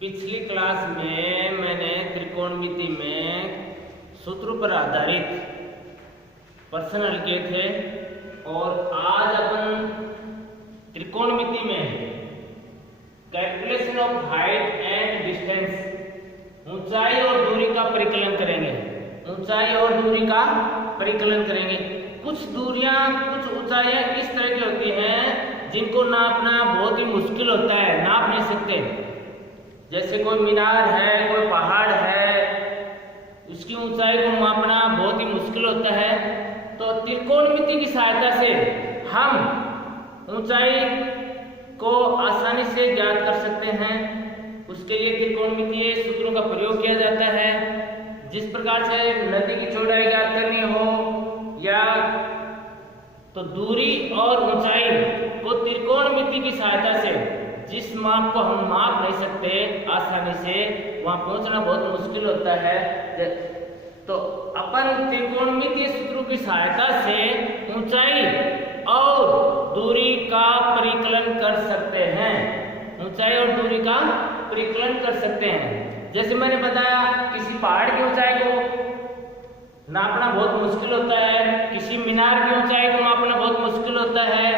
पिछली क्लास में मैंने त्रिकोणमिति में सूत्रों पर आधारित प्रश्न हल किए थे और आज अपन त्रिकोणमिति में calculation of height and distance ऊंचाई और दूरी का परिकलन करेंगे। ऊंचाई और दूरी का परिकलन करेंगे। कुछ दूरियां, कुछ ऊंचाइयां इस तरह की होती हैं जिनको नापना बहुत ही मुश्किल होता है, नाप नहीं सकते। जैसे कोई मीनार है, कोई पहाड़ है, उसकी ऊंचाई को मापना बहुत ही मुश्किल होता है। तो त्रिकोणमिति की सहायता से हम ऊंचाई को आसानी से ज्ञात कर सकते हैं। उसके लिए त्रिकोणमितीय सूत्रों का प्रयोग किया जाता है। जिस प्रकार से नदी की चौड़ाई ज्ञात करनी हो या तो दूरी और ऊंचाई को त्रिकोणमिति की सहायता से, जिस माप को हम माप नहीं सकते आसानी से, वहां पहुंचना बहुत मुश्किल होता है। तो अपन त्रिकोणमितीय सूत्रों की सहायता से ऊंचाई और दूरी का परिकलन कर सकते हैं। ऊंचाई और दूरी का परिकलन कर सकते हैं। जैसे मैंने बताया, किसी पहाड़ की ऊंचाई को नापना बहुत मुश्किल होता है, किसी मीनार की ऊंचाई को मापना बहुत मुश्किल होता है,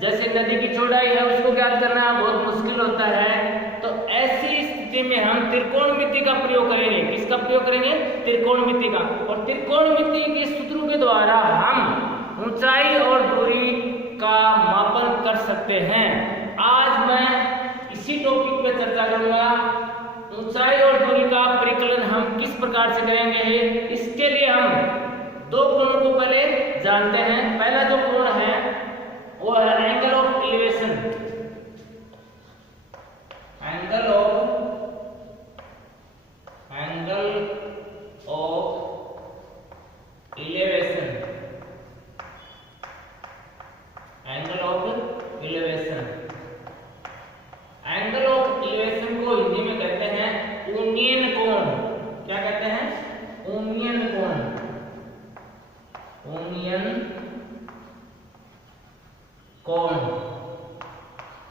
जैसे नदी की चौड़ाई है उसको ज्ञात करना बहुत मुश्किल होता है। तो ऐसी स्थिति में हम त्रिकोणमिति का प्रयोग करेंगे। किसका प्रयोग करेंगे? त्रिकोणमिति का। और त्रिकोणमिति के सूत्रों के द्वारा हम ऊंचाई और दूरी का मापन कर सकते हैं। आज मैं इसी टॉपिक पे चर्चा करूंगा। ऊंचाई और दूरी का परिकलन हम किस प्रकार से करेंगे, इसके लिए हम दो कोणों को पहले जानते हैं। पहला जो कोण है वो है angle of elevation. Angle of elevation. Angle of elevation. Angle of elevation को हिंदी में कहते हैं ऊनियन कोण। क्या कहते हैं? ऊनियन कोण। ऊनियन कोण।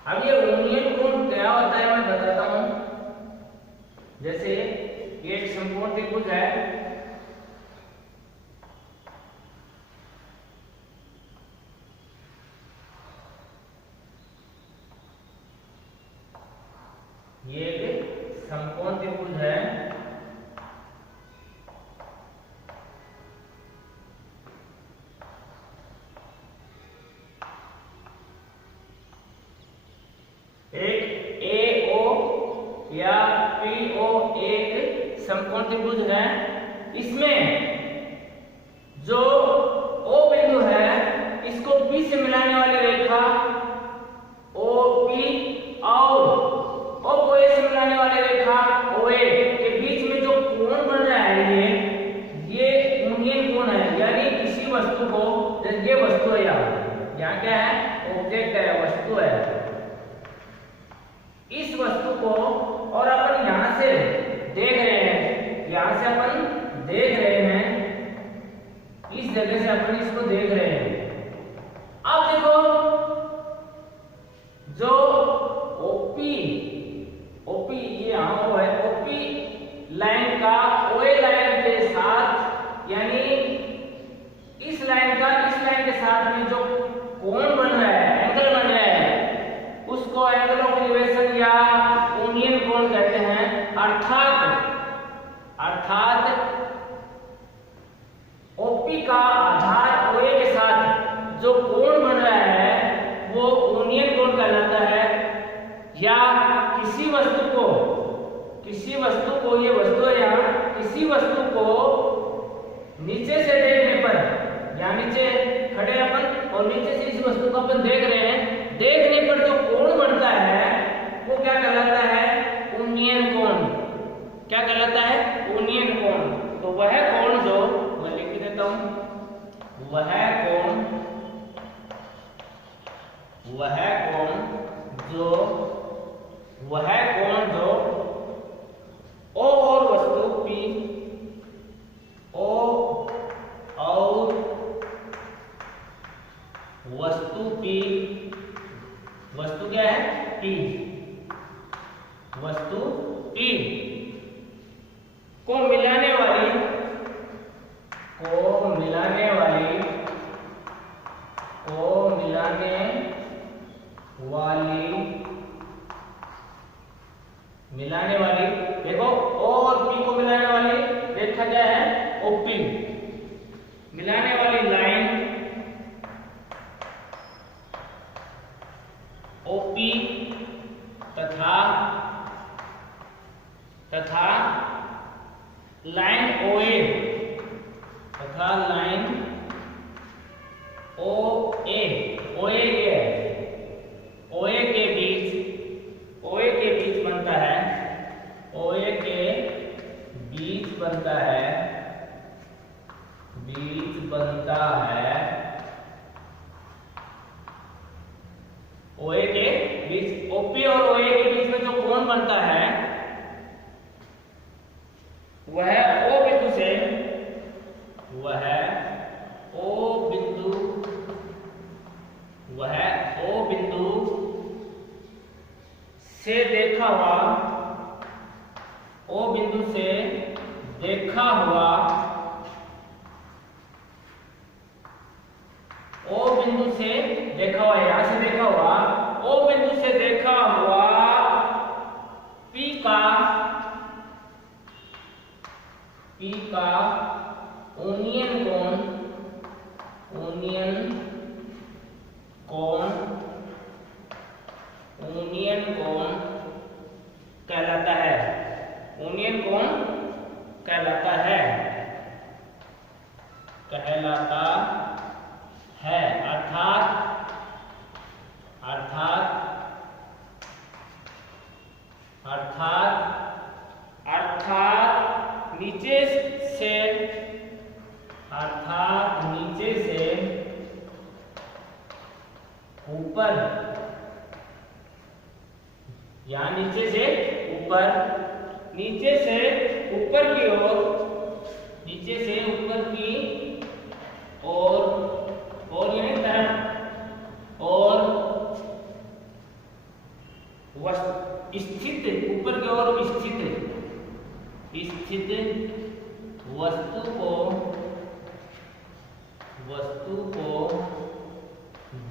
अब ये ऊनियन कोण क्या होता है मैं बताता हूं। जैसे ये एक समकोण त्रिभुज है, ये एक समकोण त्रिभुज है। एक AO या PO एक समकोण त्रिभुज है। इसमें जो O बिंदु है इसको P से मिलाने वाली रेखा OP और O को A से मिलाने वाली रेखा OA के बीच में जो कोण बन रहा है ये ऊनियन कोण है। यानी किसी वस्तु को, जैसे ये वस्तु है, यहाँ क्या है? ऑब्जेक्ट है, वस्तु है। इस वस्तु को और अपन यहां से देख रहे हैं, यहां से अपन देख रहे हैं, इस जगह से अपन इसको देख रहे हैं। अब देखो, जो OP ये यहां वो है, OP लाइन का OA लाइन के साथ, यानी इस लाइन का इस लाइन के साथ में जो कोण बन रहा है, एंगल बन रहा है, उसको एंगल ऑफ एलिवेशन या ऊनियन कोण कहते हैं। अर्थात OP का आधार OA के साथ जो कोण बन रहा है वो ऊनियन कोण कहलाता है। या किसी वस्तु को ये वस्तु है यहाँ, किसी वस्तु को नीचे से देखने पर, यहाँ नीचे खड़े अपन और नीचे से इस वस्तु को अपन देख रहे हैं, देखने पर जो कोण बनता है वो क्या कहलाता है? ऊनियन कोण। क्या कहलाता है? ऊनियन कोण। तो वह कोण जो, मैं लिख देता हूं, वह कोण जो O और वस्तु P, O और वस्तु P, वस्तु क्या है? P, वस्तु पी को मिलाने वाली देखो ओ और पी को मिलाने वाली रेखा क्या है? ओपी। मिलाने वाली लाइन ओपी तथा लाइन ओए ओए के बीच बनता है ओए के बीच ओपी और ओए के बीच में जो कोण बनता है वह ओ बिंदु से देखा हुआ यहां से देखा हुआ ओ बिंदु से देखा हुआ पी का ओनियन कोण कहलाता है अर्थात नीचे से ऊपर या नीचे से ऊपर की ओर यानी तरफ और स्थित ऊपर की ओर स्थित वस्तु को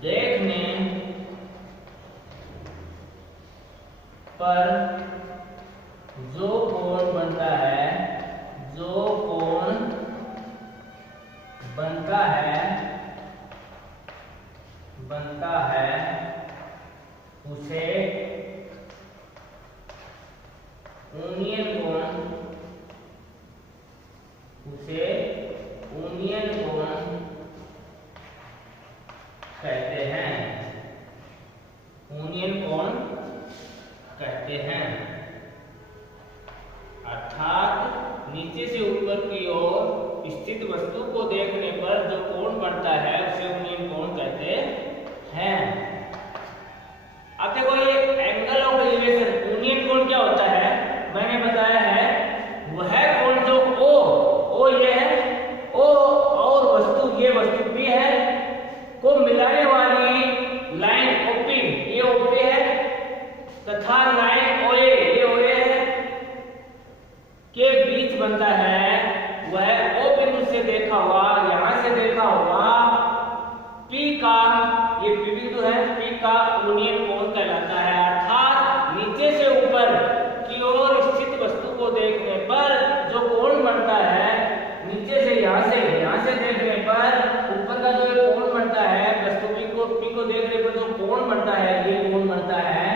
देखने पर जो कोण बनता है उसे ओनियन कोण कहते हैं अर्थात नीचे से ऊपर की ओर स्थित वस्तु को देखने पर जो कोण बनता है उसे ओनियन कोण कहते हैं। अब देखो ये एंगल ऑफ एलिवेशन ओनियन कोण क्या होता है? मैंने बताया है वह कोण जो ओ ये है ओ और वस्तु ये वस्तु पी है को मिलाने वाली लाइन ओपी ये ओपी है तथा लाइन ओए ये ओए है के बीच बनता है वह ओ बिंदु से देखा हुआ यहां से देखा हुआ पी का ये पी बिंदु है पी का ओनियन कोण कहलाता है अर्थात नीचे से ऊपर की ओर स्थित वस्तु को देखने पर जो कोण बनता है नीचे से यहां से देखने पर ऊपर का जो कोण बनता है वस्तु पी को देखने पर जो कोण बनता है ये कोण बनता है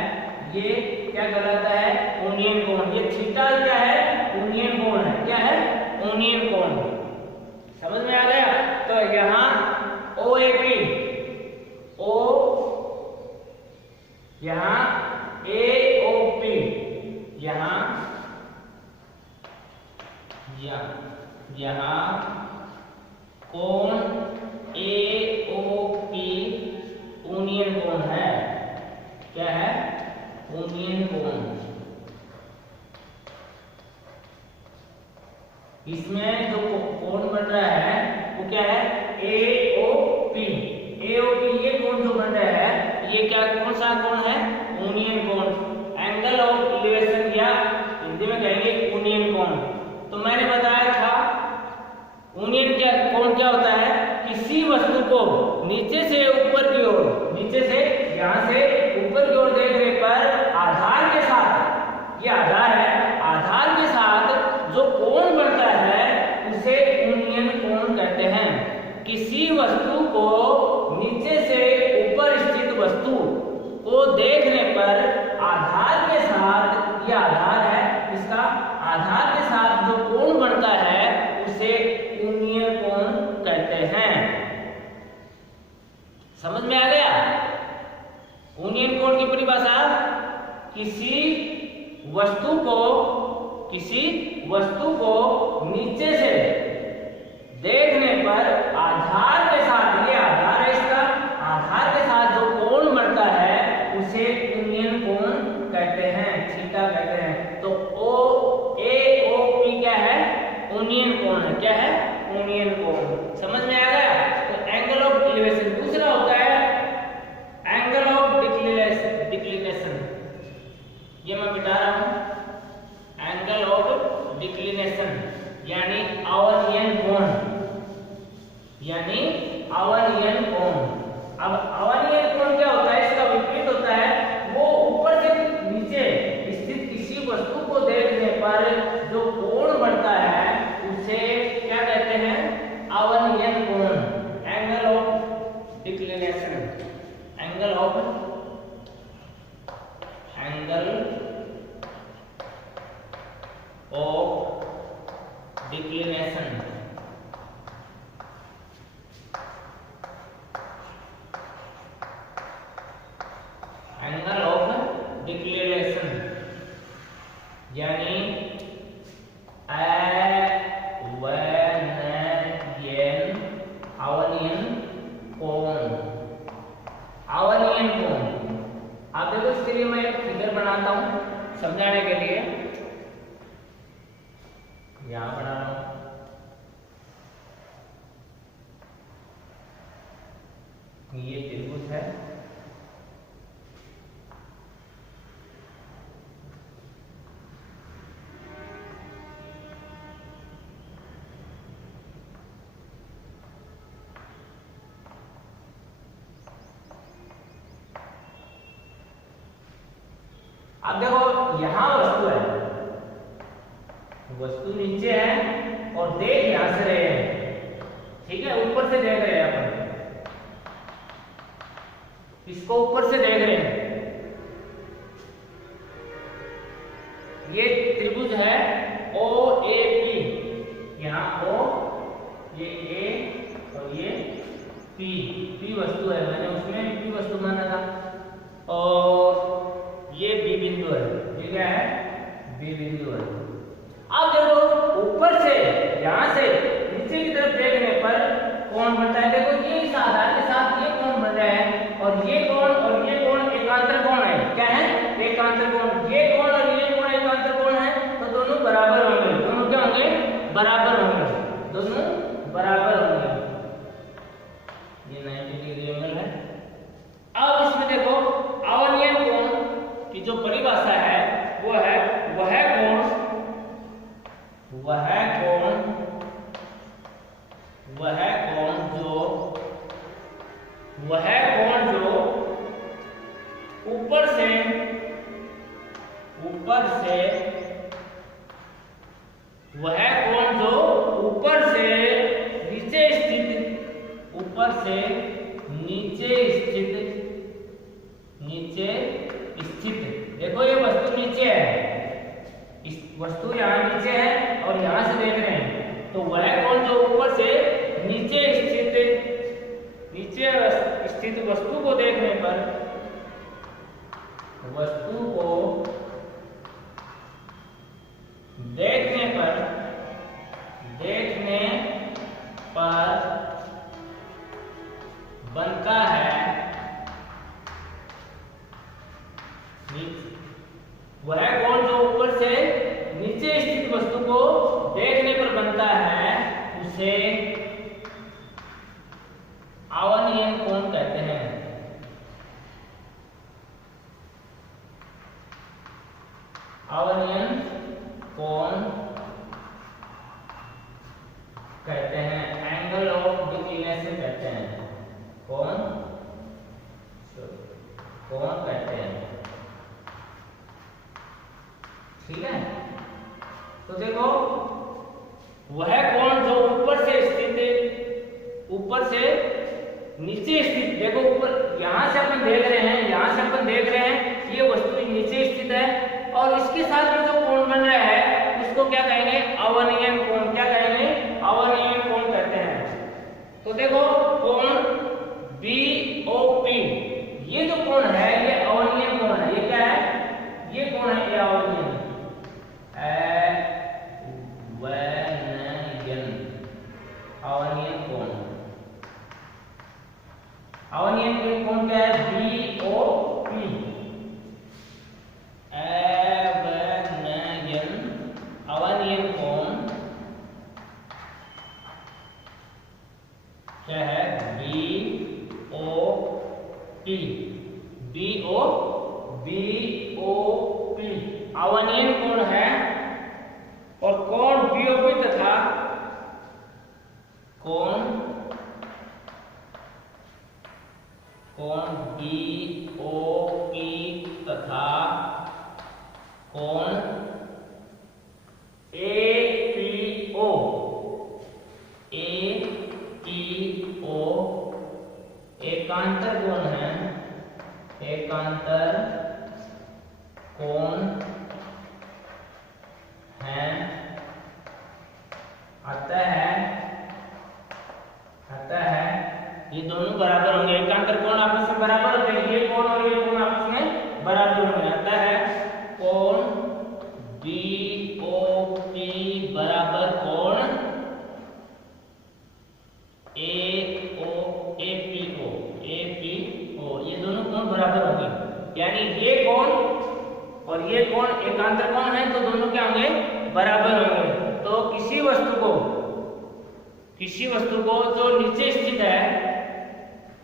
ये क्या कहलाता है? ओनियन कोण। ये थीटा क्या है? ओनियन कोण है। क्या है? ओनियन कोण। समझ में आ गया? तो यहाँ OAP O यहाँ AOP यहाँ कोण AOP ओनियन कोण है। क्या है? ओनियन कोण। इसमें जो कोण बन रहा है वो क्या है? AOP ये कोण जो बन रहा है ये क्या कौन सा कोण है? ओनियन कोण। एंगल ऑफ एलिवेशन या हिंदी में मैंने बताया था यूनियन क्या कोण क्या होता है, किसी वस्तु को नीचे से ऊपर की ओर, नीचे से यहाँ से ऊपर की ओर देखने पर आधार के साथ, ये आधार है, आधार के साथ जो कोण बनता है उसे यूनियन कोण कहते हैं। किसी वस्तु को नीचे से ऊपर स्थित वस्तु को देखने पर आधार के साथ, ये आधार है, इसका आधार के साथ जो कोण बनता है उसे यूनियन कोण कहते हैं। समझ में आ गया? यूनियन कोण की परिभाषा, किसी वस्तु को नीचे से देखने पर आधार के साथ, ये आधार है, इसका आधार के साथ जो कोण बनता है उसे यूनियन कोण कहते हैं, थीटा कहते हैं। तो OAOP क्या है? यूनियन कोण है। क्या है? यूनियन कोण। समझ में आ गया? तो एंगल ऑफ एलिवेशन। दूसरा होता है एंगल ऑफ डिक्लिनेशन, ये मैं बिठा रहा हूं, एंगल ऑफ डिक्लिनेशन यानी अवनयन कोण, यानी अवनयन कोण। अब अवनयन कोण क्या होता है? इसका विपरीत होता है, वो ऊपर से नीचे स्थित किसी वस्तु को देखने पर जो कोण बनता है उसे क्या कहते हैं? अवनयन कोण, angle of declination, angle of declination. Angle of declination यानी अवनयन कोण। अवनयन कोण, आप देखो, इसके लिए मैं एक फिगर बनाता हूं समझाने के लिए, यहां बना रहा हूं। ये त्रिभुज है, अब देखो यहां वस्तु है, वस्तु नीचे है और देख यहां से रहे हैं, ठीक है, ऊपर से देख रहे हैं अपन, इसको ऊपर से देख रहे हैं। ये त्रिभुज है OAP, यहाँ O, ये A और ये P वस्तु है, मैंने उसमें P वस्तु माना था, और ये B बिंदु है, ये क्या है? B बिंदु है। अब देखो ऊपर से, यहां से नीचे की तरफ देखने पर कोण बनता है। देखो ये इस आधार के साथ ये कोण बन रहा है, और ये कोण एकांतर कोण है। क्या है? एकांतर कोण। ये कोण और ये कोण एकांतर कोण है, तो दोनों बराबर होंगे। दोनों क्या होंगे? बराबर होंगे, दोनों बराबर होंगे। ये 90 डिग्री एंगल है। अब इसमें देखो अवनयन कोण की जो परिभाषा है वो है वह कोण जो ऊपर से नीचे स्थित, देखो ये वस्तु नीचे है, इस वस्तु यहाँ नीचे है और यहाँ से देख रहे हैं, तो वह कोण जो ऊपर से नीचे स्थित वस्तु को देखने पर, बनता है, वह कोण जो ऊपर से नीचे स्थित वस्तु को देखने पर बनता है उसे अवनयन कोण कहते हैं। अवनयन कोण कहते हैं, एंगल ऑफ डिक्लिनेशन कहते हैं। कौन कहते हैं, ठीक है। तो देखो वह कोण जो ऊपर से स्थित है, ऊपर से नीचे स्थित, देखो ऊपर यहां से अपन देख रहे हैं, यहां से अपन देख रहे हैं ये वस्तु नीचे स्थित है और इसके साथ में जो कोण बन रहा है उसको क्या कहेंगे, अवनयन कोण। क्या कहेंगे, अवनयन कोण कहते हैं। तो देखो कोण BOP, ये जो कोण है ये अवनयन कोण है। ये क्या है, ये कोण है, ये अवनयन अवनयन कोण। अवनयन कोण क्या है, BOP, अवनयन कोण क्या है, BOP अवनयन कोण है। और कोण BOP तथा कोण BOP तथा कोण APO एकांतर कोण है, एकांतर कोण है। अतः ये दोनों बराबर होंगे, एकांतर कोण आपस में बराबर होते हैं, ये कोण और ये कोण आपस में बराबर होंगे। अतः कोण BOP बराबर कोण APO, ये दोनों कोण बराबर होंगे। यानी ये कोण और ये कोण एकांतर कोण है तो दोनों क्या होंगे, बराबर होंगे। तो किसी वस्तु को जो नीचे स्थित है,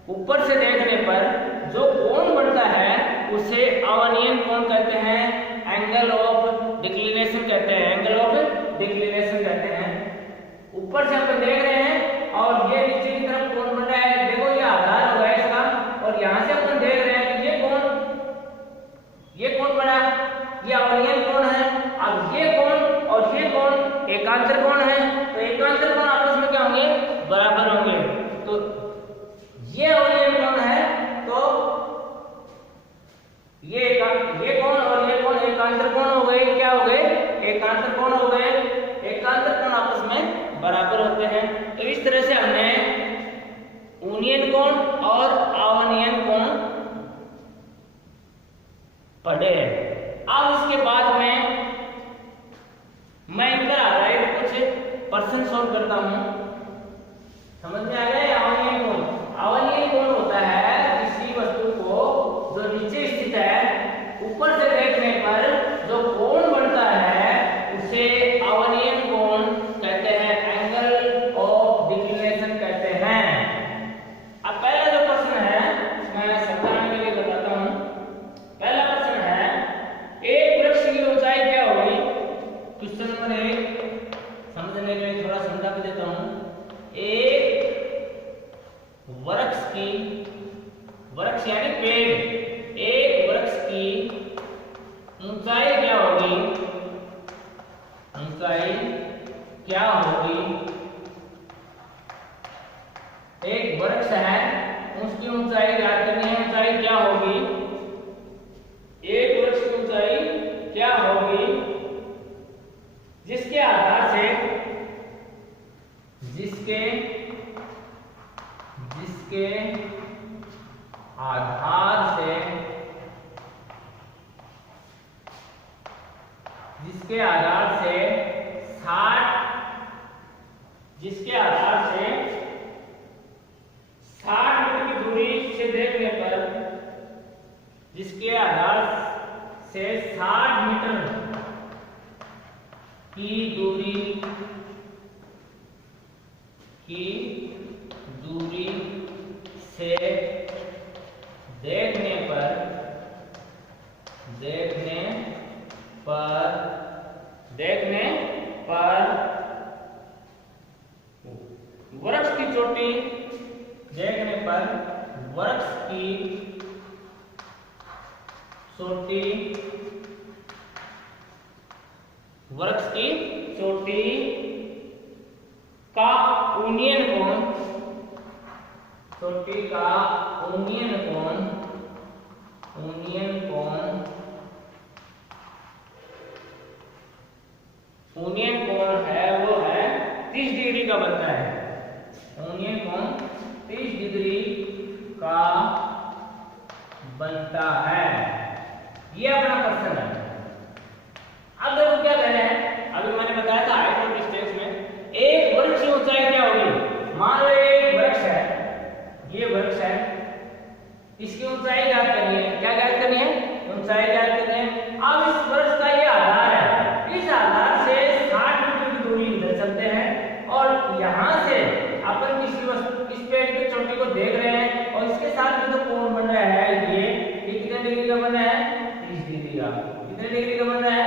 ऊपर से देखने पर जो कोण बनता है उसे अवनयन कोण कहते हैं, एंगल ऑफ डिक्लिनेशन कहते हैं, एंगल ऑफ डिक्लिनेशन कहते हैं। ऊपर से अपन देख रहे हैं और ये नीचे की तरफ कोण बन रहा है, देखो ये आधार होगा इसका, और यहां से अपन देख रहे हैं कि ये कोण बना, ये अवनयन कोण है। अब ये कोण और ये कोण एकांतर कोण है, तो एकांतर कोण आपस में क्या होंगे, बराबर होंगे। तो ये अवनयन कोण है, तो ये कोण और ये कोण एकांतर कोण हो गए। क्या हो गए, एकांतर कोण हो गए। एकांतर कोण आपस में बराबर होते हैं। तो इस तरह से हमने उन्नयन कोण और अवनयन कोण पढ़े। अब इसके बाद में मैं इन पर आधारित कुछ प्रश्न सॉल्व करता हूं। समझ में आ गया। अवनयन कोण होता है किसी वस्तु को जो नीचे स्थित है, ऊपर से देखने पर जो कोण बनता है उसे अवनयन कोण कहते हैं, एंगल ऑफ डिक्लिनेशन कहते हैं। अब पहला जो प्रश्न है मैं समझाने के लिए बताता हूं। पहला प्रश्न है, एक वृक्ष की ऊंचाई क्या होगी। क्वेश्चन नंबर 1 समझने के लिए थोड़ा समझा के देता हूं। एक वृक्ष यानी पेड़, एक वृक्ष की ऊंचाई क्या होगी, ऊंचाई क्या होगी। एक वृक्ष है, उसकी ऊंचाई याद करनी है, ऊंचाई क्या होगी। एक वृक्ष की ऊंचाई क्या होगी जिसके आधार से जिसके आधार से जिसके आधार से 60 मीटर की दूरी से देखने पर, जिसके आधार से 60 मीटर की दूरी से देखने पर वृक्ष की चोटी देखने पर वृक्ष की चोटी का यूनियन कोण, चोटी का यूनियन कोण है वो है 30 डिग्री का बनता है। यूनियन कोण 30 डिग्री का बनता है। ये अपना प्रश्न है। अब देखो क्या कह रहे हैं, अभी मैंने बताया था हाइट ऑफ डिस्टेंस में एक वृक्ष की ऊंचाई क्या होगी। मान लो एक वृक्ष है, ये वृक्ष है, इसकी ऊंचाई ज्ञात करनी है। क्या ज्ञात करनी है? ऊंचाई ज्ञात करनी है। अब इस वृक्ष का ये आधार है, इस आधार से 60 मीटर की दूरी इधर चलते हैं और यहां से अपन किसी वस्तु इस पेड़ की चोटी को देख रहे हैं और इसके साथ में जो कोण बन रहा है ये कितने डिग्री का बन रहा है? 30 डिग्री का। कितने डिग्री का बन रहा है?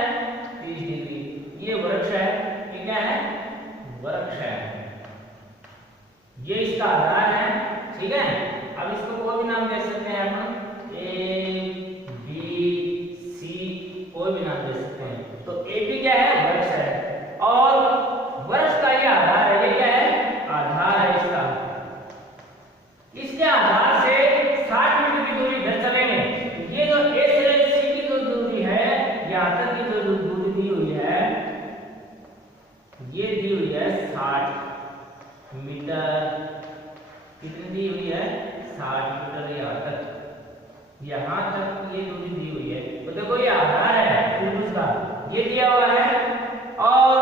30 डिग्री। ये वृक्ष है, ये क्या है? वृक्ष है, ये इसका आधार है। ठीक है, अब इसको कोई भी नाम दे सकते हैं अपन, ए बी सी, कोई भी नाम दे सकते हैं। तो ए बी क्या है? वृक्ष है और वृक्ष का ये आधार है। ये क्या है? आधार है इसका। इसके आधार से 60 मीटर की दूरी इधर चलेंगे। ये जो ए से सी की जो दूरी है, यहाँ तक की जो दूरी दी हुई है, ये दी हुई है 60 मीटर। कितनी दी हुई है? 60 मीटर। यहाँ तक ये दूरी दी हुई है। तो देखो ये आधार है त्रिभुज का, ये दिया हुआ है और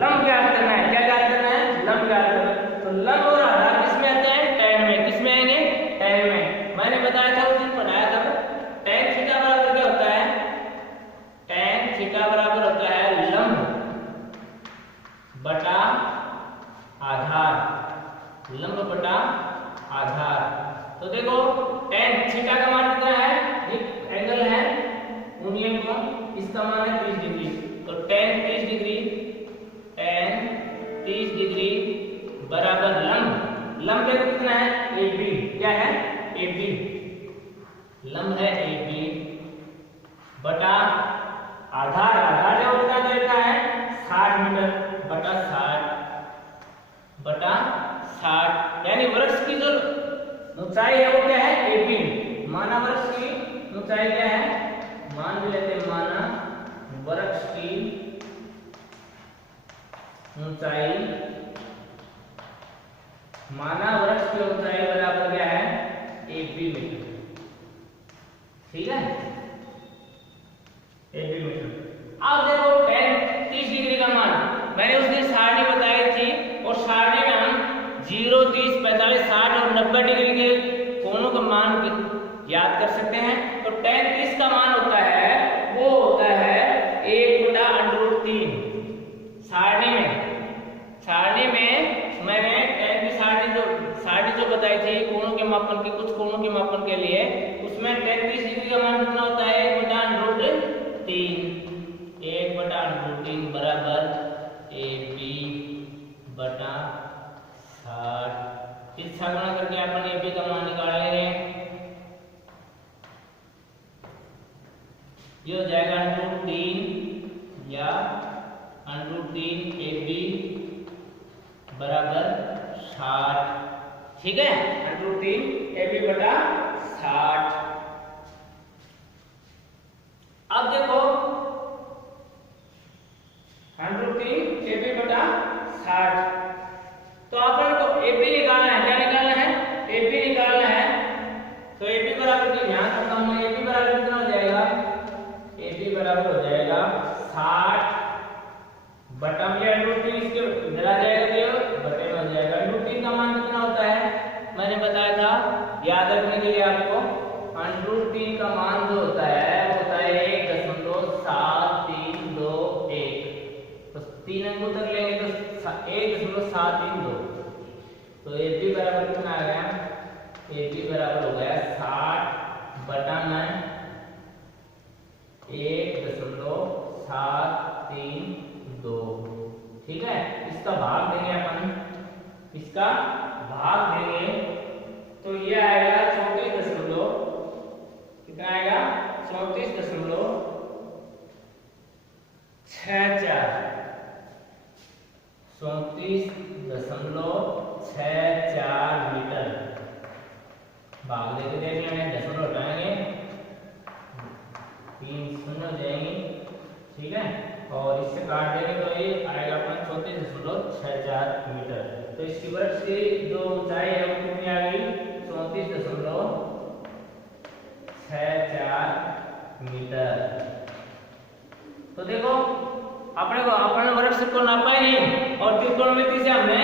लंब ज्ञात करना है। क्या ज्ञात करना है? लंब ज्ञात करना है। तो लंब और आधार किसमें आते हैं? tan में। किसमें आएंगे? tan में। मैंने बताया था उस दिन पढ़ाया था, tan थीटा बराबर क्या होता है? tan थीटा बराबर होता है लंब बटा आधार। लंब बटा आधार। तो देखो tan थीटा का मान कितना है? ये एंगल है यूनियन कोण, इसका मान है 30 डिग्री। तो tan 30 डिग्री बराबर लंब। लंब देखो कितना है? AB। क्या है? AB। लंब है AB बटा आधार। आधार जो कितना देता है? 60 मीटर बटा 60। यानी वृक्ष की जो ऊंचाई है वो क्या है? AB। माना वृक्ष की ऊंचाई क्या है? मान भी लेते हैं, माना वृक्ष की ऊंचाई बराबर क्या है? AB metre. ठीक है, AB मीटर। अब देखो tan 30 डिग्री का मान मैंने उस दिन सारणी बताई थी और सारणी में हम 0, 30, 45, 60 और 90 डिग्री के कोणों का मान याद कर सकते हैं। तो tan 30 का मान होता है, वो होता है 1/√3। सारणी में मैंने tan की सारणी जो बताई थी कोणों के मापन की, कुछ कोणों के मापन के लिए, उसमें tan 30 डिग्री का मान कितना होता है? 1/√3। 1/√3 बराबर AB बटा 60। इसका गुणा करके अपन AB का मान निकाल ले रहे हैं। ये हो जाएगा √3 या √3 AB बराबर 60। ठीक है, √3 AB बटा 60। अब देखो √3 AB बटा 60। तो अपन को AB निकालना है। क्या निकालना है? AB निकालना है। तो AB बराबर की ध्यान रखना हूं, AB बराबर कितना हो जाएगा? AB बराबर हो जाएगा 60 बटा में √3 इसके इधर आ जाएगा, ये बटे में हो जाएगा। √3 का मान कितना होता है? मैंने बताया था, याद रखने के लिए आपको, √3 का मान जो होता है वो होता है 1.7321। तो 3 अंकों तक लेंगे तो 1.732। तो AB बराबर कितना आ गया? AB बराबर हो गया 60 बटा में 1.732। ठीक है, इसका भाग देंगे अपन इसका भाग देंगे तो ये आएगा 34 कितना आएगा 34.64 मीटर। भाग देके देख लेंगे, दशमलव हटाएंगे 3 शून्य हो जाएंगे, ठीक है, और इससे काट देंगे तो ये आएगा अपना 34.64 मीटर। तो इसकी वृक्ष की जो ऊंचाई है वो कितनी आ गई 34.64 मीटर। तो देखो अपने वृक्ष को नापा ही नहीं और त्रिकोणमिति से हमने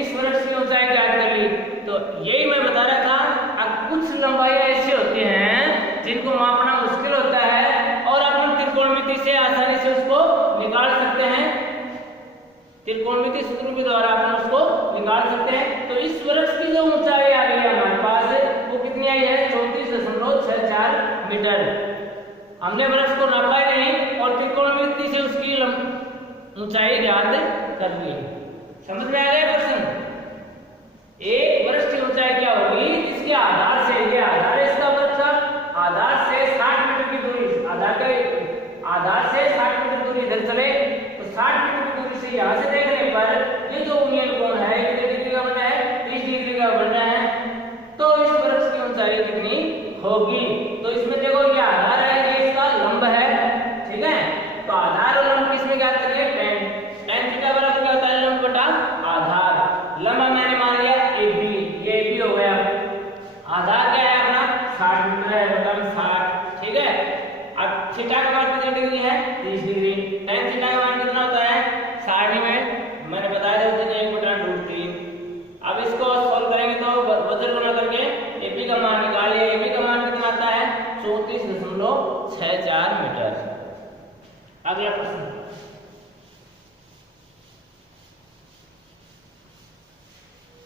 इस वृक्ष की ऊंचाई ज्ञात कर ली। तो यही मैं बता रहा था, अब कुछ लंबाई ऐसी होती हैं जिनको मापना मुश्किल होता है और अपन त्रिकोणमिति से आसानी से उसको निकाल सकते हैं, त्रिकोणमिति सूत्र के द्वारा अपन उसको निकाल सकते हैं। तो इस वृक्ष की जो ऊंचाई आ गई है हमारे पास वो कितनी आई है 34.64 मीटर। हमने वृक्ष को नापा ही नहीं और त्रिकोणमिति से उसकी ऊंचाई ज्ञात कर ली। समझ में आ गया क्वेश्चन? एक वृक्ष की ऊंचाई क्या होगी जिसके आधार से, ये आधार है इसका वृक्ष का, आधार से 60 मीटर की दूरी, आधार से 60 मीटर दूरी इधर चले तो 60 मीटर की दूरी से यहाँ से देखने पर ये जो यूनियन कोण है कितने डिग्री का बन रहा है 30 डिग्री का बन रहा है। तो इस वृक्ष की ऊंचाई कितनी होगी? तो इसमें देखो ये आधार है, ये इसका लंब है, ठीक है। तो आधार और लंब किसमें ज्ञात करेंगे? tan थीटा बराबर क्या होता है लंब बटा आधार। लंब मैंने मान लिया AB, ये AB हो गया। आधार क्या है अपना 60 मीटर है बटा 60, ठीक है। अब थीटा का मान कितनी डिग्री है 30 डिग्री। tan थीटा का मान कितना होता है 60 में मैंने बताया था उस दिन 1/√3। अब इसको सॉल्व करेंगे तो वजन गुणा करके AB का मान निकालिए। AB का मान कितना आता है 34.64 मीटर। अगला प्रश्न,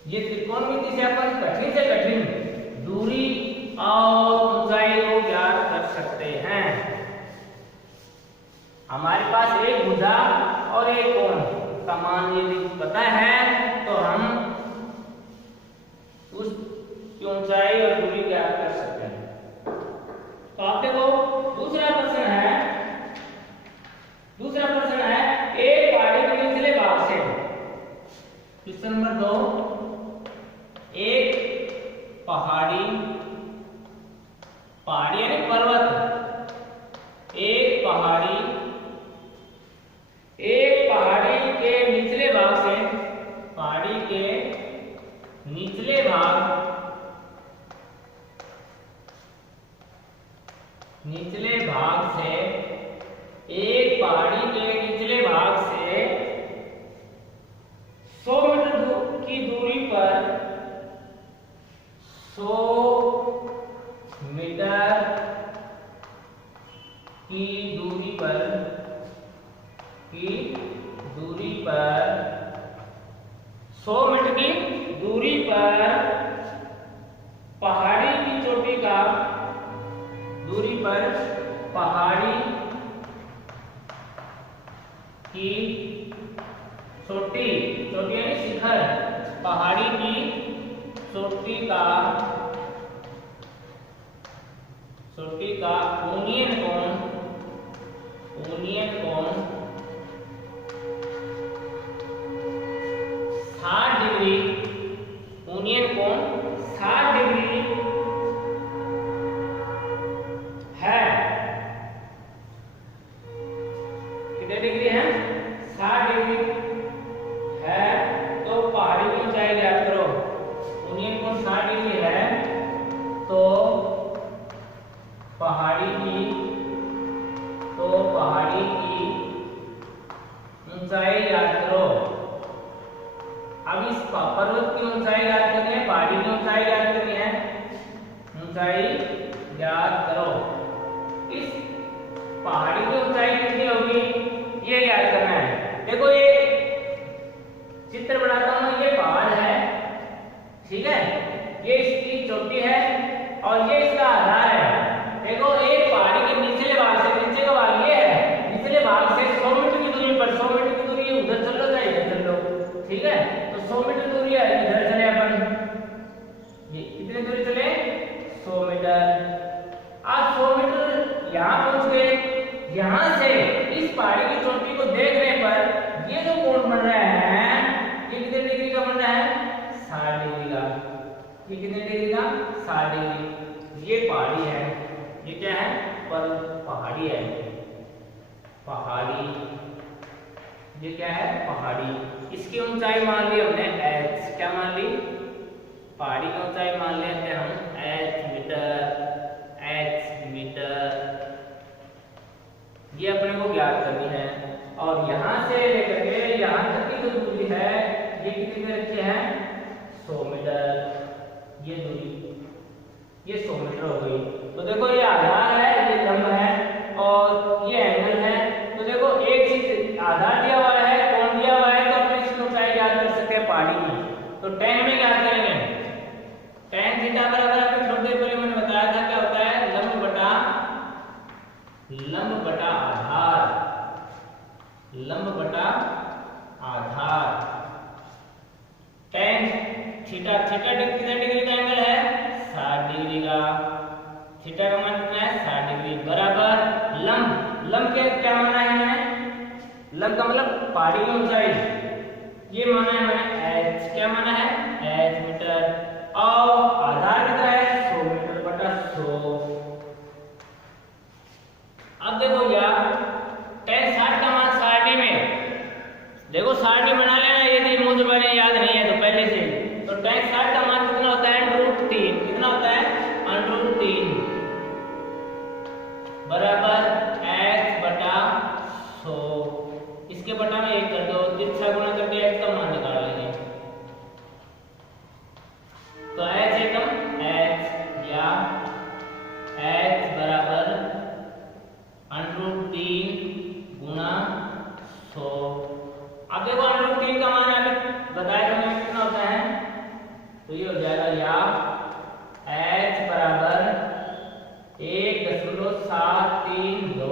ये त्रिकोणमिति से अपन कठिन से कठिन दूरी और ऊंचाई को ज्ञात कर सकते हैं। हमारे पास एक भुजा और एक कोण का मान यदि पता है तो हम उस ऊंचाई और दूरी ज्ञात कर सकते हैं। तो आप देखो दूसरा प्रश्न है एक पहाड़ी के निचले भाग से, क्वेश्चन नंबर 2, एक पहाड़ी यानी पर्वत, एक पहाड़ी के निचले भाग से, पहाड़ी के निचले भाग से, एक पहाड़ी के निचले भाग से 100 मीटर की दूरी पर 100 मीटर की दूरी पर 100 मीटर की दूरी पर पहाड़ी की चोटी का पहाड़ी की चोटी यानी शिखर, पहाड़ी की चोटी का यूनियन कोण 60 डिग्री, यूनियन कोण 60 डिग्री है। कितने डिग्री है 60 डिग्री है। तो पहाड़ी की ऊंचाई ज्ञात करो। यूनियन कोण 60 डिग्री है तो पहाड़ी की ऊंचाई ज्ञात करो। अब इस पर्वत की ऊंचाई ज्ञात करनी है, पहाड़ी की ऊंचाई ज्ञात करनी है, ऊंचाई ज्ञात करो। इस पहाड़ी की ऊंचाई कितनी होगी ये ज्ञात यहाँ से इस पहाड़ी की चोटी को देखने पर ये जो कोण बन रहा है ये कितने डिग्री का बन रहा है? 60 डिग्री का। ये कितने डिग्री का? 60 डिग्री। ये पहाड़ी है, ये क्या है? पर पहाड़ी है, पहाड़ी। ये क्या है? पहाड़ी। इसकी ऊंचाई मान ली हमने h। क्या मान ली? पहाड़ी की ऊंचाई मान लेते हैं हम h मीटर। ये अपने को ज्ञात करनी है। और यहाँ से लेकर के यहाँ तक की जो दूरी है ये कितनी में रखी है? 100 मीटर। ये दूरी ये 100 मीटर हो गई। तो देखो ये आधार है, ये लंब है और ये एंगल है। तो देखो एक चीज आधार दिया हुआ है, कोण दिया हुआ है, तो अपने इसकी ऊंचाई ज्ञात कर सकते हैं पहाड़ी की। तो tan में ज्ञात करेंगे। tan थीटा बराबर आपको थोड़ी देर पहले मैंने बताया था क्या होता है? लंब बटा आधार। लंब बटा आधार। tan थीटा कितने डिग्री का एंगल है? 60 डिग्री का। थीटा का मान कितना है? 60 डिग्री बराबर लंब के क्या माना है मैंने? लंब का मतलब पहाड़ी की ऊंचाई। ये माना है मैंने h। क्या माना है? h metre. और आधार कितना है? 100 मीटर बटा 100। अब देखो यार tan 60 का मान 60 में देखो 60 बना लेना, यदि मुझे मैंने याद नहीं है तो पहले से। तो tan 60 का मान कितना होता है? √3। कितना होता है? √3 बराबर h बटा 100। इसके बटा में 1 कर दो, तिरछा गुणा करके h का मान निकाल लेंगे। तो h एकम h या h बराबर √3 गुणा 100। अब देखो √3 का मान अभी बताया था मैंने कितना होता है? तो ये हो जाएगा या h बराबर 1.732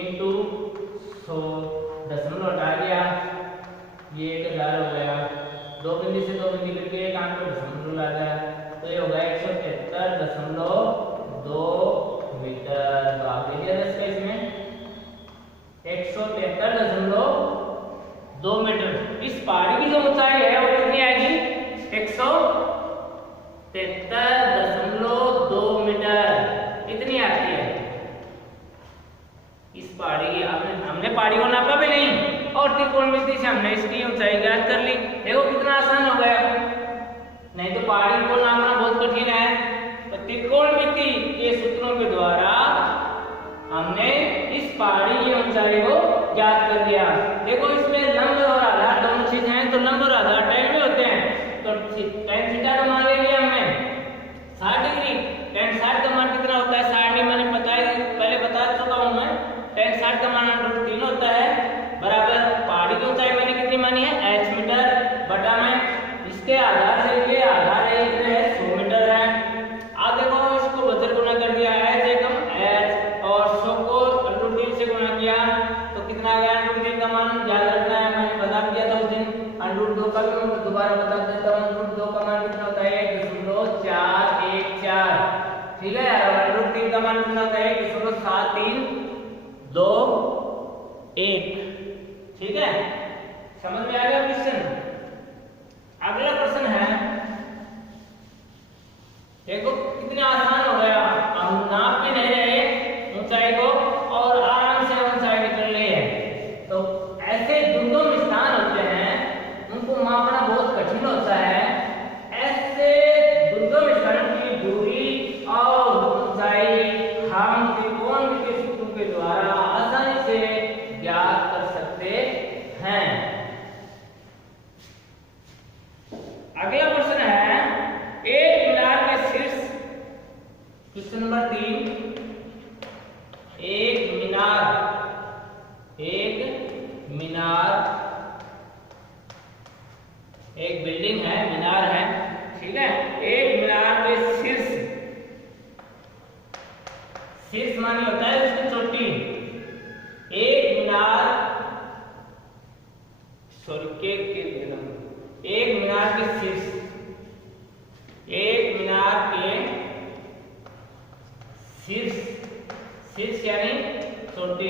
इंटू 100। दशमलव हटा दिया, ये 1000 हो गया। 2 बिंदु से 2 बिंदु करके एक आंक पर दशमलव आ गया, तो ये हो गया 173.2 मीटर। तो आप दे दिया 10 का इसमें 173.2 मीटर। इस पहाड़ी की जो ऊंचाई है वो कितनी आएगी? 173.2 मीटर इतनी आती है इस पहाड़ी की। हमने पहाड़ी को नापा भी नहीं और त्रिकोणमिति से हमने इसकी ऊंचाई ज्ञात कर ली। देखो कितना आसान हो गया। नहीं तो पहाड़ी को नापना बहुत कठिन है। तो त्रिकोणमिति के सूत्रों के द्वारा हमने इस पहाड़ी की ऊंचाई को ज्ञात कर दिया। देखो इसमें लंब और आधार दोनों चीज हैं, तो लंब और आधार tan में होते हैं। तो tan थीटा का मान ले लिया हमने 60 डिग्री। tan 60 का मान कितना होता है? 60 मैंने पहले बता चुका हूं मैं। tan 60 का मान √3 होता है बराबर पहाड़ी की ऊंचाई मैंने कितनी मानी है? h मीटर बटा में इसके आधार से लिए आधार है कितने है? 100 मीटर है। आप देखो इसको बजर गुना कर दिया h एकम h और 100 को √3 से गुना किया तो कितना आ गया? √3 का मान याद रखना है, मैंने बता दिया था उस दिन। √2 का भी मैं दोबारा बता देता हूं। √2 का मान कितना होता है? 1.414। ठीक है। और √3 का मान कितना होता है? 1.7321। ठीक है, समझ में आ गया क्वेश्चन? अगला प्रश्न है, देखो कितने आसान हो गया। हम नाप भी नहीं रहे ऊंचाई को और आराम से ऊंचाई निकल रही है। तो ऐसे दुर्गम स्थान होते हैं उनको मापना बहुत कठिन होता है। ऐसे दुर्गम स्थान की दूरी और ऊंचाई हम त्रिकोणमिति के सूत्रों के द्वारा आसानी से ज्ञात कर सकते हैं। अगला प्रश्न है, एक मीनार के शीर्ष। Question number 3। एक मीनार एक बिल्डिंग है, मीनार है। ठीक है। एक मीनार के शीर्ष मानी होता है उसकी चोटी। एक मीनार एक मीनार के शीर्ष यानी चोटी।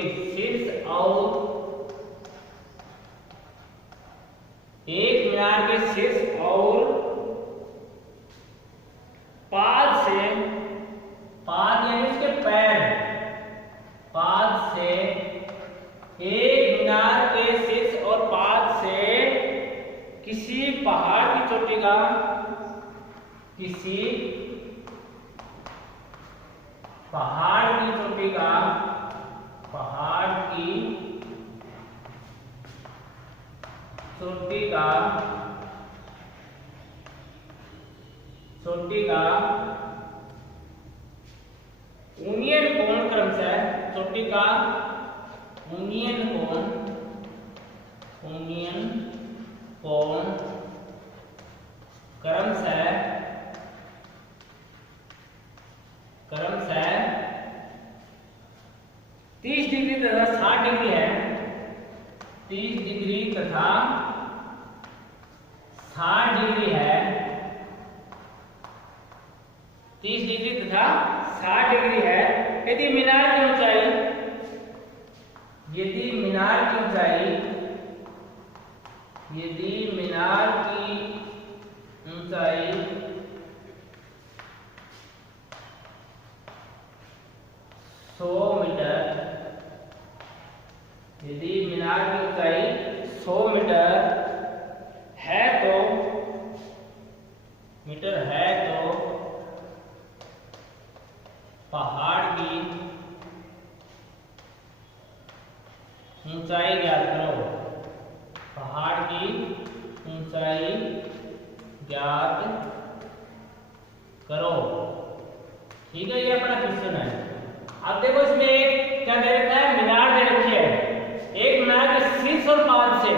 एक मीनार के शीर्ष और पाद से किसी पहाड़ की चोटी का चोटी का यूनियन कोण क्रमशः चोटी का यूनियन कोण क्रमशः 30 डिग्री तथा 60 डिग्री है। 30 डिग्री तथा 60 डिग्री है। 30 डिग्री तथा 60 डिग्री है। यदि मीनार की ऊंचाई 100 मीटर है तो पहाड़ की ऊंचाई ज्ञात करो। पहाड़ की ऊंचाई ज्ञात करो। ठीक है, ये अपना क्वेश्चन है। अब देखो इसमें क्या दे रखा है, मीनार दे रखी है। एक मीनार के शीर्ष और पाद से,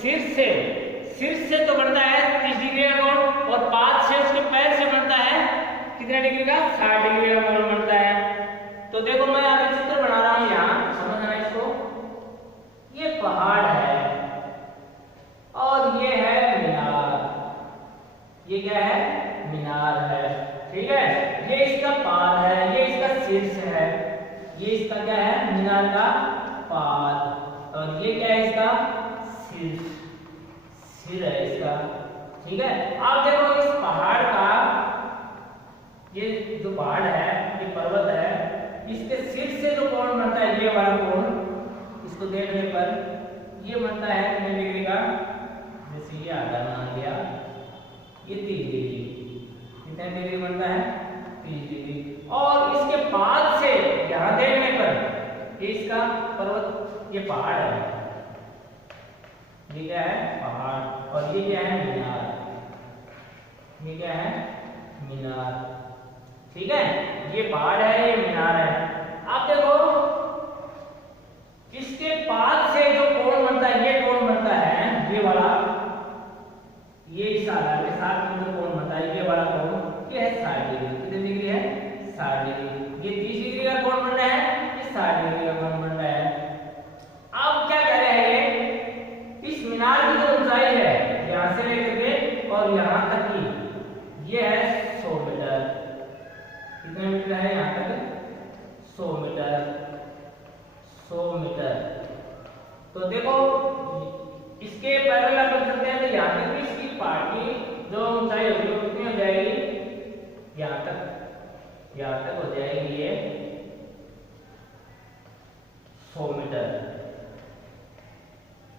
शीर्ष से तो बनता है 30 डिग्री का कोण और पाद से उसके पैर से बनता है कितने डिग्री का, 60 डिग्री का कोण बनता है। तो देखो मैं आगे चित्र बना रहा हूं, यहाँ समझना इसको। ये पहाड़ है और ये है मीनार। ये क्या है, मीनार है। ठीक है, ये इसका पाद है, ये इसका शीर्ष है, ये इसका क्या है, मीनार का पाद, और ये क्या है, इसका सिर है इसका। ठीक है, आप देखो इस पहाड़ का, ये जो पहाड़ है, ये पर्वत है, इसके सिर से जो कोण बनता है, ये वाला कोण, इसको देखने पर ये बनता है कितने डिग्री का, जैसे ये आधा मान लिया, ये 30 डिग्री। कितने डिग्री बनता है, 30 डिग्री। और इसके पाद से यहां देखने पर ये इसका पर्वत, ये पहाड़ है, ये क्या है, पहाड़, और ये क्या है, मीनार। ये क्या है, मीनार। ठीक है, ये पहाड़ है, ये मीनार है। आप देखो इसके पाद से जो कोण बनता है, ये कोण बनता है, ये वाला, ये इस आधार के साथ में जो कोण बनता है, ये वाला कोण, ये है 60 डिग्री। कितने डिग्री है, 60 डिग्री। ये 30 डिग्री का कोण बन रहा है, ये 60 डिग्री का कोण बन रहा है। अब क्या कह रहे हैं, इस मीनार की जो ऊंचाई है, यहां से लेकर के और यहां तक की, ये है 100 मीटर। कितने मीटर है यहां तक, 100 मीटर। 100 मीटर। तो देखो इसके पैरेलल कर सकते हैं, तो यहां तक भी इसकी पहाड़ की जो ऊंचाई होगी वो कितनी हो जाएगी, यहां तक हो जाएगी ये 100 मीटर।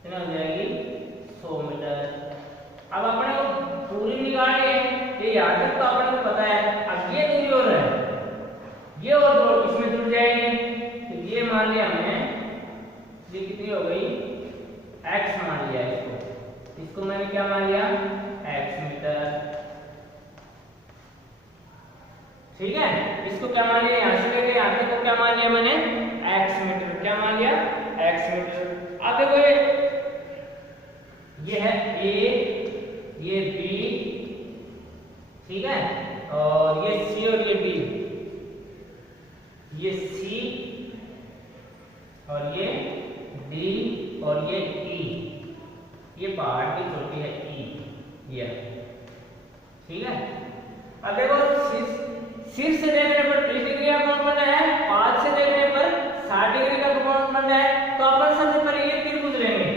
कितना हो जाएगी, 100 मीटर। अब अपने को दूरी निकालनी है, ये यहां तक तो अपने को पता है। अब ये दूरी और है, ये और दो इसमें जुड़ जाएंगे, तो ये मान लिया हमने, ये कितनी हो गई, x मान लिया इसको मैंने क्या मान लिया, x मीटर। ठीक है, इसको क्या मान लिया, यहां से लेके यहां तक को क्या मान लिया मैंने, x मीटर। क्या मान लिया, x मीटर। अब देखो ये है a, ये b, ठीक है, और ये c और ये d, ये c और ये d और ये e, ये पहाड़ की चोटी है e, ये। ठीक है, अब देखो शीर्ष से देखने पर 30 डिग्री का कोण बना है, पाद से देखने पर 60 डिग्री का कोण बना है। तो अपन सबसे पहले ये त्रिभुज लेंगे,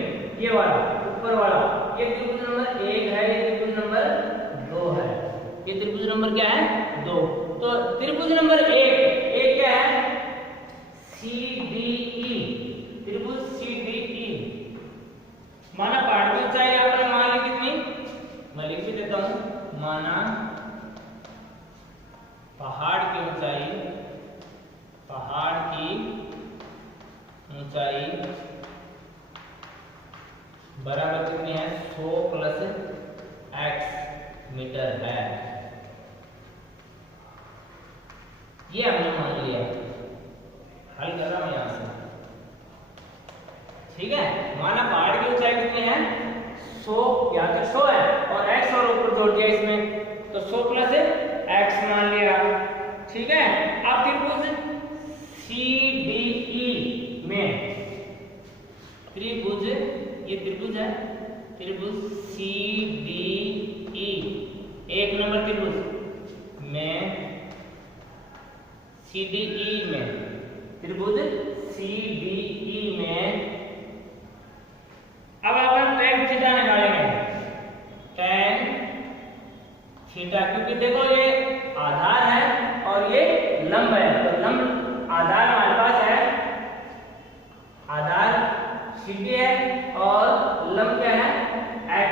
ये वाला ऊपर वाला, ये त्रिभुज नंबर 1 है, ये त्रिभुज नंबर 2 है। ये त्रिभुज नंबर क्या है, 2। तो त्रिभुज नंबर 1 क्या है, CDE, त्रिभुज CDE बराबर कितनी है 100 प्लस x मीटर है। ये हमने मान लिया, हल कर रहा हूं यहां से, ठीक है। माना पहाड़ की ऊंचाई कितनी है 100, यहाँ पे 100 है और x और ऊपर जोड़ दिया इसमें, तो 100 प्लस x मान लिया, ठीक है। अब त्रिभुज CDE में त्रिभुज, ये त्रिभुज है, त्रिभुज CDE, एक नंबर त्रिभुज में, CDE में, त्रिभुज CDE में अब अपन tan थीटा निकालेंगे, tan थीटा, क्योंकि देखो ये आधार है और ये लंब है, तो लंब आधार हमारे पास है, आधार CD है और लंब क्या है x,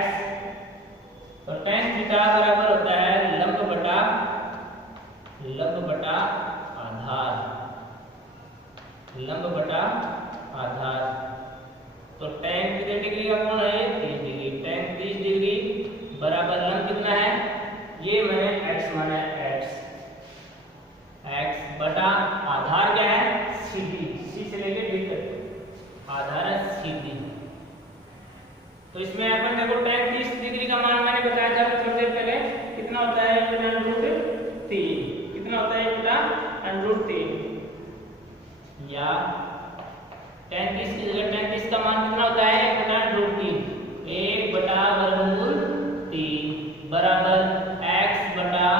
तो tan थीटा बराबर होता है लंब बटा आधार, लंब बटा आधार। तो tan कितने डिग्री का कोण है 30 डिग्री, tan 30 डिग्री बराबर लंब कितना है, ये मैंने x माना है, x बटा आधार क्या है CD, C से लेके D तक आधार है CD। तो इसमें अपन देखो tan 30 डिग्री का मान मैंने बताया था थोड़ी देर पहले, कितना होता है √3, कितना होता है √3, या tan 30 की जगह tan 30 का मान कितना होता है 1/√3, 1/√3 बराबर x बटा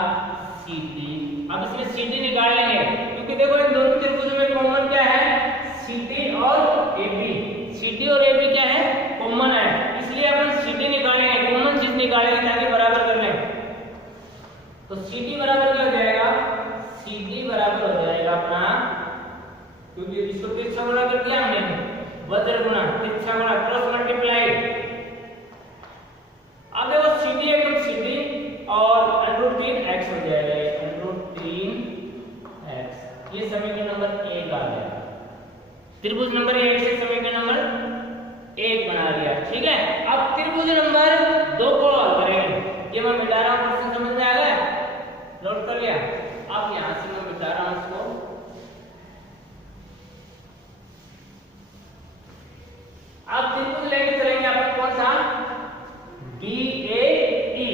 CD। अब इसमें CD निकाल लेंगे, क्योंकि देखो इन दोनों त्रिभुजों में कॉमन क्या है CD और AB, CD और AB क्या है कॉमन है, इसलिए अपन CD निकालेंगे, कॉमन चीज निकालेंगे ताकि बराबर कर लें। तो CD बराबर क्या हो जाएगा, CD बराबर हो जाएगा अपना, क्योंकि इसको तिरछा गुणा कर दिया हमने, वज्र गुणा तिरछा गुणा क्रॉस मल्टीप्लाई। अब देखो CD एकदम CD और √3 x हो जाएगा, √3 x, ये समीकरण नंबर 1 आ गया, त्रिभुज नंबर 1 से समीकरण नंबर 1 बना लिया, ठीक है। अब त्रिभुज नंबर 2 को हल करेंगे, ये मैं मिटा रहा हूं, प्रश्न समझ में आ गया, नोट कर लिया। अब यहां से मैं मिटा रहा हूं इसको, अब त्रिभुज लेके चलेंगे अपन कौन सा BAE,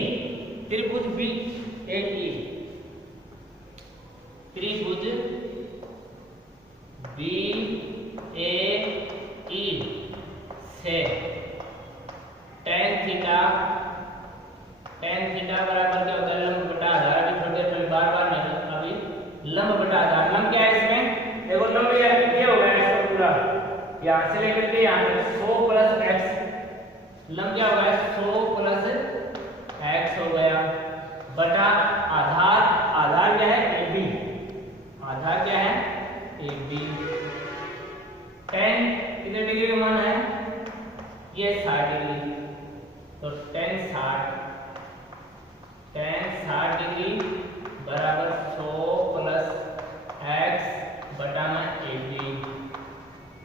त्रिभुज BAE, त्रिभुज BAE से tan थीटा बराबर क्या होता है लंब बटा आधार, अभी थोड़ी देर बार नहीं, अभी लंब बटा आधार, लंब क्या है इसमें देखो, लंब ये हो गया इसका पूरा, यहाँ से लेकर के यहाँ तक 100 प्लस x, लंब क्या होगा 100 प्लस x हो गया, बटा आधार, आधार क्या है AB, आधार क्या है AB, tan कितने डिग्री का मान है ये 60 डिग्री, तो tan 60 डिग्री बराबर 100 प्लस x बटा में AB।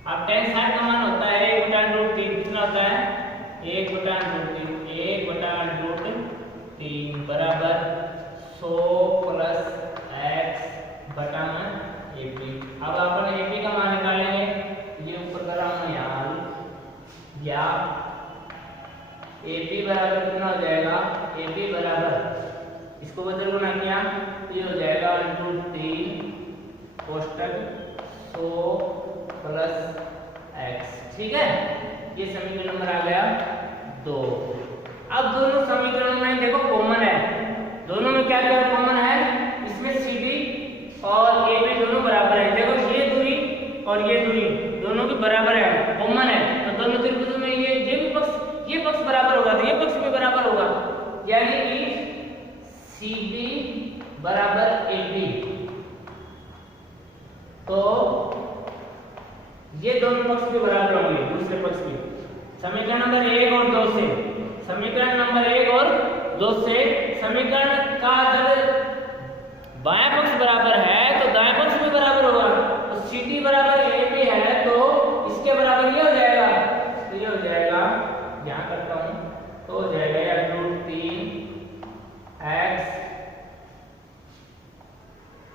अब tan 60 का मान होता है 1/√3, कितना होता है 1/√3 बराबर 100 प्लस x बटा में AB। अब अपन AB का मान निकालेंगे, ये ऊपर कर रहा हूं यहाँ, या AB बराबर कितना हो जाएगा, AB बराबर इसको वज्र गुणा किया तो ये हो जाएगा √3 कोष्टक 100 प्लस x, ठीक है। ये समीकरण नंबर आ गया 2। अब दोनों समीकरणों में देखो कॉमन है, दोनों में क्या क्या कॉमन है, इसमें CD और AB दोनों बराबर है, देखो ये दूरी और ये दूरी दोनों की बराबर है, कॉमन है, तो दोनों त्रिभुजों में ये पक्ष बराबर होगा तो ये पक्ष भी बराबर होगा, यानी कि CD बराबर AB, तो ये दोनों पक्ष भी बराबर होंगे दूसरे पक्ष की। समीकरण नंबर 1 और 2 से, समीकरण नंबर 1 और 2 से समीकरण का जब बायां पक्ष बराबर है तो दाएं पक्ष भी बराबर होगा, तो CD बराबर AB है तो इसके बराबर यहाँ करता हूँ तो हो जाएगा यार √3 x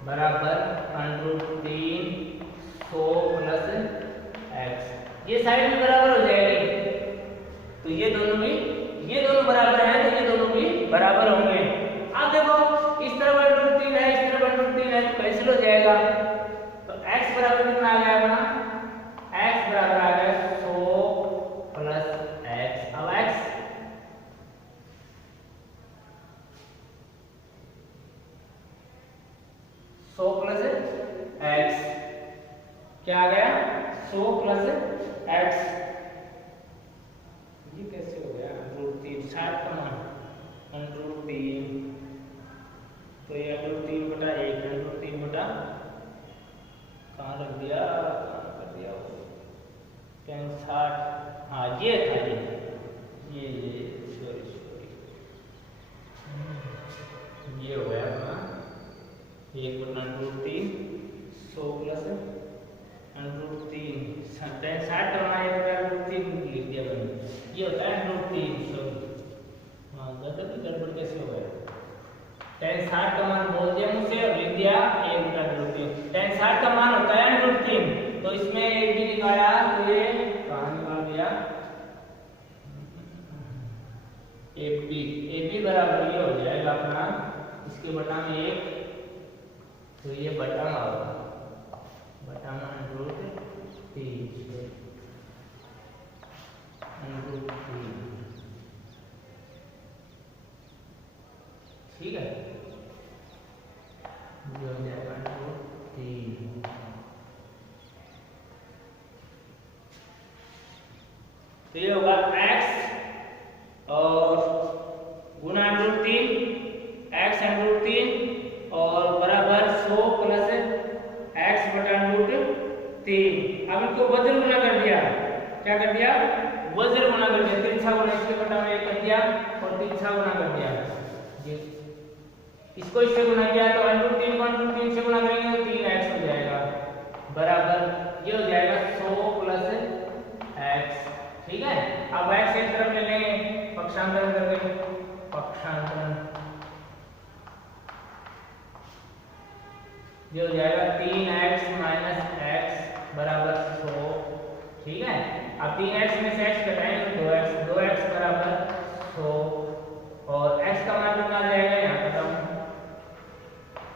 बराबर √3 100 प्लस x। ये साइड में बराबर हो जाएगी तो ये दोनों बराबर हैं तो ये दोनों भी बराबर होंगे। अब देखो इस तरफ √3 है, इस तरफ √3 है तो कैंसिल हो जाएगा। तो x बराबर कितना आ गया अपना, x बराबर आ गया 100 प्लस x। अब x 100 प्लस x क्या आ गया 100 प्लस x। ये कैसे हो गया √3 60 का मान √3 तो ये √3 बटा 1 √3 बटा कहाँ रख दिया, कहाँ कर दिया tan 60। हाँ ये था ये सॉरी ये हो गया अपना 1 बटा √3 100 प्लस √3 tan 60 करना है √3 लिख दिया मैंने, ये होता है √3 सॉरी। हाँ गड़बड़ कैसे हो गया, tan 60 का मान बोल दिया मुझसे और लिख दिया 1 बटा √3। tan 60 का मान होता है √3 तो इसमें 1 भी निकाला तो ये कहाँ निकाल दिया AB बराबर ये हो जाएगा अपना इसके बटा में 1 तो ये बटा में होगा बटा में √3 ठीक है, ये हो जाएगा √3। तो ये होगा x और गुना √3 x and √3 और बराबर 100 प्लस x बटा √3। अब इनको वज्र गुना कर दिया, क्या कर दिया वज्र गुना कर दिया, तिरछा गुना इसके बटा में 1 कर दिया और तिरछा गुना कर दिया। ये इसको इससे गुना किया तो √3 को √3 से गुना करेंगे तो 3x हो जाएगा बराबर ये हो जाएगा 100 प्लस x। ठीक है, अब x एक तरफ ले लेंगे पक्षांतरण करके, पक्षांतरण ये हो जाएगा 3x माइनस x बराबर 100। ठीक है, अब 3x में से x घटाएंगे तो 2x बराबर 100 और x का मान कितना आ जाएगा यहाँ पर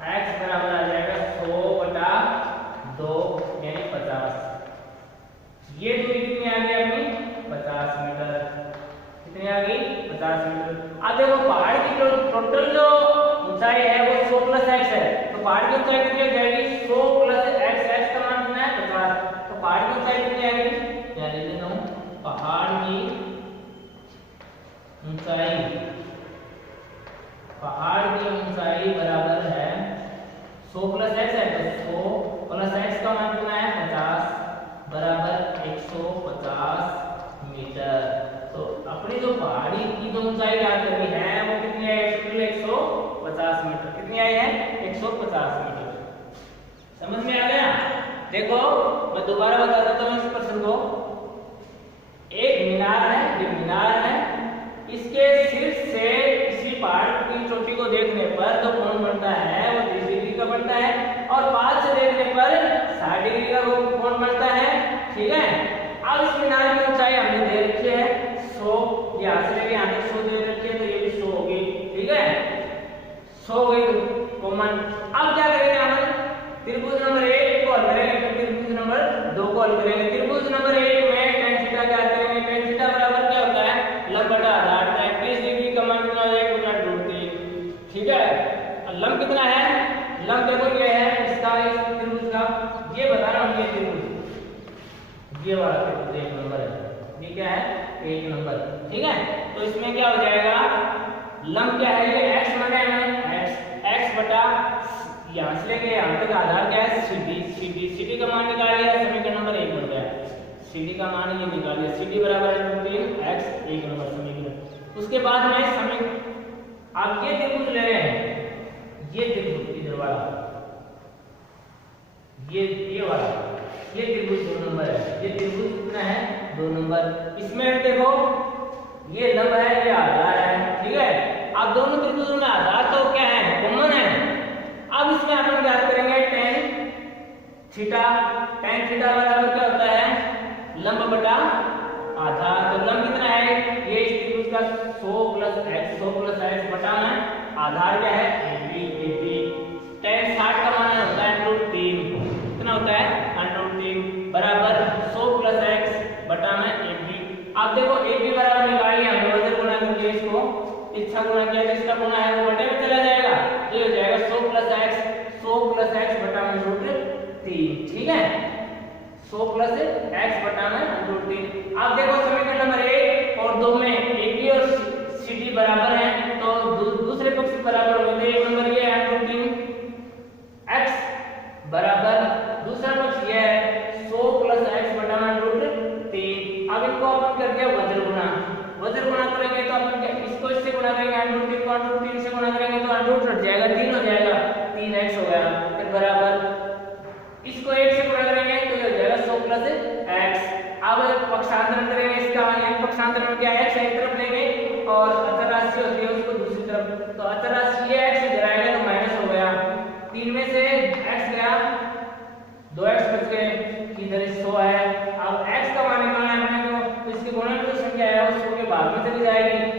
x बराबर आ जाएगा 100 बटा 2 यानी 50। ये दूरी कितनी आ गई अपनी 50 मीटर, कितनी आ गई 50 मीटर। अब देखो पहाड़ की टोटल जो ऊंचाई है वो 100 प्लस x है तो पहाड़ की ऊंचाई कितनी आ जाएगी 100 प्लस x, x का मान कितना है 50 तो पहाड़ की ऊंचाई कितनी आएगी, यहाँ लिख देता हूँ पहाड़ की ऊंचाई बराबर है 100 प्लस x है तो 100 प्लस x का मान कितना है 50 बराबर 150 मीटर। तो अपनी जो पहाड़ी की जो ऊंचाई याद करनी है वो कितनी है 150 मीटर, कितनी आई है 150 मीटर। समझ में आ गया। देखो मैं दोबारा बता देता हूँ इस प्रश्न को। एक मीनार है, ये मीनार है, इसके शीर्ष से किसी पहाड़ की चोटी को देखने पर जो कोण बनता है वो 30 डिग्री का बनता है और पास से देखने पर 60 डिग्री का कोण बनता है। ठीक है, अब इस मीनार की ऊंचाई हमने दे रखी है 100, यहाँ से लेके यहाँ तक 100 दे रखी है तो ये भी 100 होगी। ठीक है, 100 हो गई कॉमन। अब क्या करेंगे हम त्रिभुज नंबर 1 को हल करेंगे फिर त्रिभुज नंबर 2 को हल करेंगे। त्रिभुज नंबर 1 में tan थीटा क्या करेंगे, tan थीटा बराबर क्या होता है लंब बटा आधार, 30 डिग्री का मान कितना हो जाएगा 1 बटा √3। ठीक है, लंब कितना है, लंब देखो ये है इसका इस त्रिभुज का, ये बता रहा हूँ ये त्रिभुज ये वाला त्रिभुज 1 नंबर है, ये क्या है 1 नंबर। ठीक है, तो इसमें क्या हो जाएगा लंब क्या है ये x बटा x बटा यहाँ से लेके यहाँ तक आधार क्या है CD का मान निकाल लिया, समीकरण नंबर 1 बन गया। CD का मान ये निकाल लिया, CD बराबर है x 1 नंबर समीकरण। उसके बाद में आप ये त्रिभुज ले रहे हैं, ये त्रिभुज इधर वाला ये वाला ये त्रिभुज 2 नंबर है, ये त्रिभुज कितना है 2 नंबर। इसमें देखो ये लंब है, ये आधार है, ठीक है। अब दोनों त्रिभुजों में आधार तो क्या है, कॉमन है। अब इसमें अपन क्या करेंगे, टेन थीटा। टेन थीटा बराबर क्या होता है, लंब बटा आधार। तो लंब कितना है, ये इस त्रिभुज का 100 प्लस x बटा में आधार क्या है, AB। टेन 60 का मान होता है √3, कितना होता है √3 बराबर 100 प्लस x बटा में AB। अब देखो AB बराबर निकाल लिया हमने, वजन गुणा करके इसको इच्छा गुणा किया, जिसका गुणा है वो बटे में चला जाएगा, तो ये हो जाएगा 100 प्लस x बटा में √3, ठीक है। 100 प्लस x बटा में √3। अब देखो समीकरण नंबर 1 और 2 में AB और CD बराबर है, तो दूसरे पक्ष बराबर होंगे। एक नंबर ये है √3 x बराबर, दूसरा पक्ष ये है 100 प्लस x बटा में √3। अब इनको अपन कर दिया वज्र गुणा करेंगे तो अपन इसको इससे गुणा करेंगे, √3 को √3 से गुणा करेंगे तो √ हट जाएगा, 3 हो जाएगा, 3x हो गया। फिर बराबर इसको 1 से गुणा करेंगे तो ये हो जाएगा 100 प्लस x। अब पक्षांतरण करेंगे इसका, एक पक्षांतरण में क्या x एक तरफ लेंगे और अचर राशि होती है उसको दूसरी तरफ, तो अचर राशि ये x इधर आएगा तो माइनस हो गया, 3 में से x गया, 2x बच गए, इधर 100 है। अब x का मान निकालना है अपने को, तो इसके गुणन में जो संख्या है वो 100 के भाग में चली जाएगी,